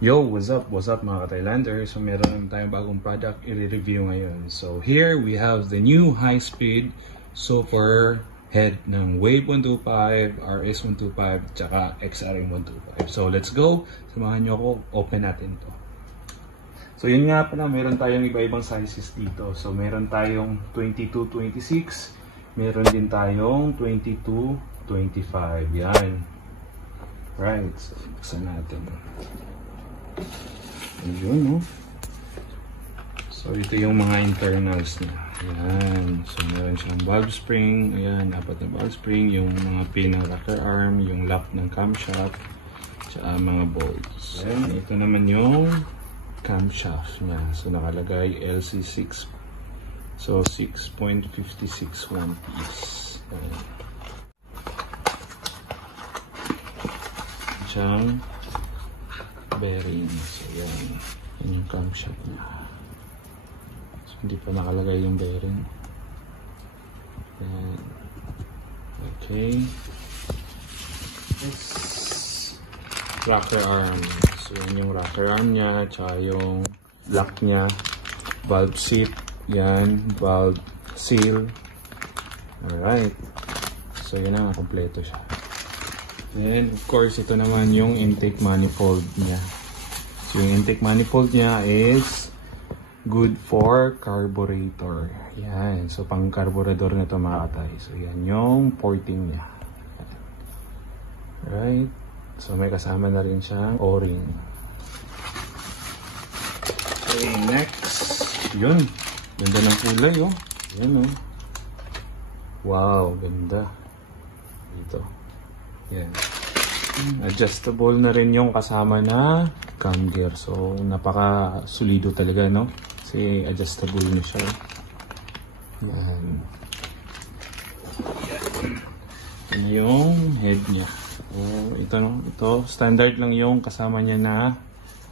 Yo, what's up? What's up mga ka-Thailander? So meron tayong bagong product i-review ngayon. So here we have the new high-speed super head ng Wave 125, RS 125, tsaka XRM 125. So let's go. Samahan nyo ako. Open natin to. So yun nga pala, meron tayong iba-ibang sizes dito. So meron tayong 22-26, meron din tayong 22-25. Yan. Right. So buksan natin. Ayun, no? So ito yung mga internals niya. Ayan. So meron siyang valve spring. Ayan, 4 na valve spring. Yung mga pin ng rocker arm. Yung lock ng camshaft. Tsaka mga bolts. Ayan, ito naman yung camshaft niya. So nakalagay LC6. So 6.56 one piece. Ayan. Siyang bearing. So yan. Yan yung camshaft niya. So hindi pa nakalagay yung bearing. Yan. Okay. This rocker arm. So yan yung rocker arm niya. Tsaka yung lock niya. Valve seat. Yan. Valve seal. Alright. So yun na nga. Kompleto siya. Then, of course, ito naman yung intake manifold niya. So, yung intake manifold niya is good for carburetor. Yan. So, pang carburetor na ito mga katay. So, yan yung porting niya. Right. So, may kasama na rin siyang O-ring. Okay, next. Yun. Ganda ng kulay, oh. Yan, oh. Wow, ganda. Dito. Yan. Adjustable na rin yung kasama na cam gear. So, napaka solido talaga, no? Kasi adjustable na siya. Yan. Yan yung head niya. So, ito, no? Ito, standard lang yung kasama niya na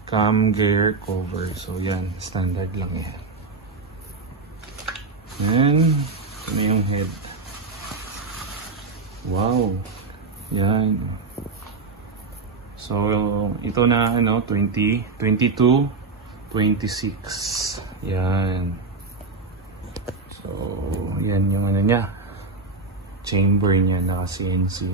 cam gear cover. So, yan. Standard lang yan. Yan. Ito yung head. Wow. Yan. So, ito na, 20, 22, 26. Yan. So, yan yung niya. Chamber niya, naka-CNC.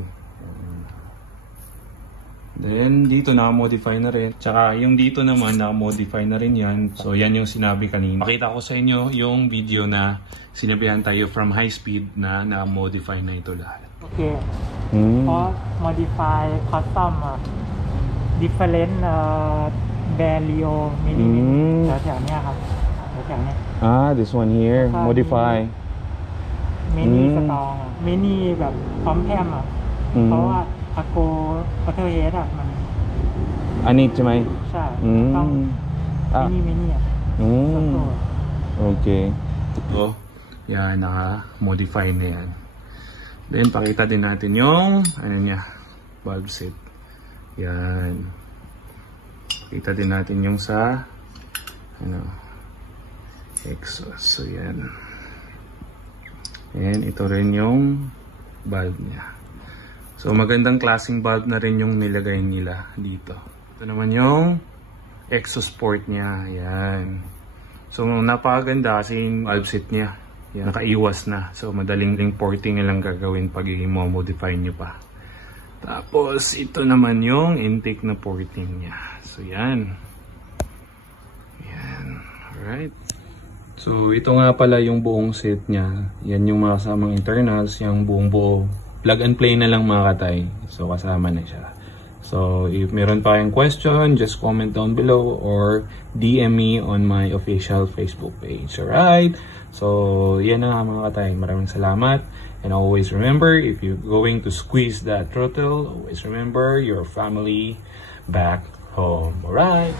Then, dito naka-modify na rin. Tsaka, yung dito naman, naka-modify na rin yan. So, yan yung sinabi kanina. Pakita ko sa inyo yung video na sinabihan tayo from high speed na naka-modify na ito lahat. Okay. Modify custom different value millimeter แถวๆเนี้ยครับแถวๆเนี้ย this one here modify mini strong mini แบบพร้อมแถมเพราะว่าโคเทอร์เฮดมันอันนี้ใช่ไหมใช่ต้องmini okay. So, yan, naka-modify na yan. Then, pakita din natin yung, valve set. Yan. Pakita din natin yung sa, exhaust. So, yan. And, ito rin yung valve niya. So, magandang klaseng valve na rin yung nilagay nila dito. Ito naman yung exhaust port niya. Yan. So, napakaganda kasi yung valve set niya. Yan, nakaiwas na. So, madaling ring porting lang gagawin pag i-modify nyo pa. Tapos, ito naman yung intake na porting niya. So, yan. Yan. Alright. So, ito nga pala yung buong set niya. Yan yung mga kasamang internals. Yung buong buo. Plug and play na lang mga katay. So, kasama na siya. So, if meron pa kayong question, just comment down below or DM me on my official Facebook page. Alright? So, yan na nga mga katay. Maraming salamat. And always remember, if you're going to squeeze that throttle, always remember your family back home. Alright?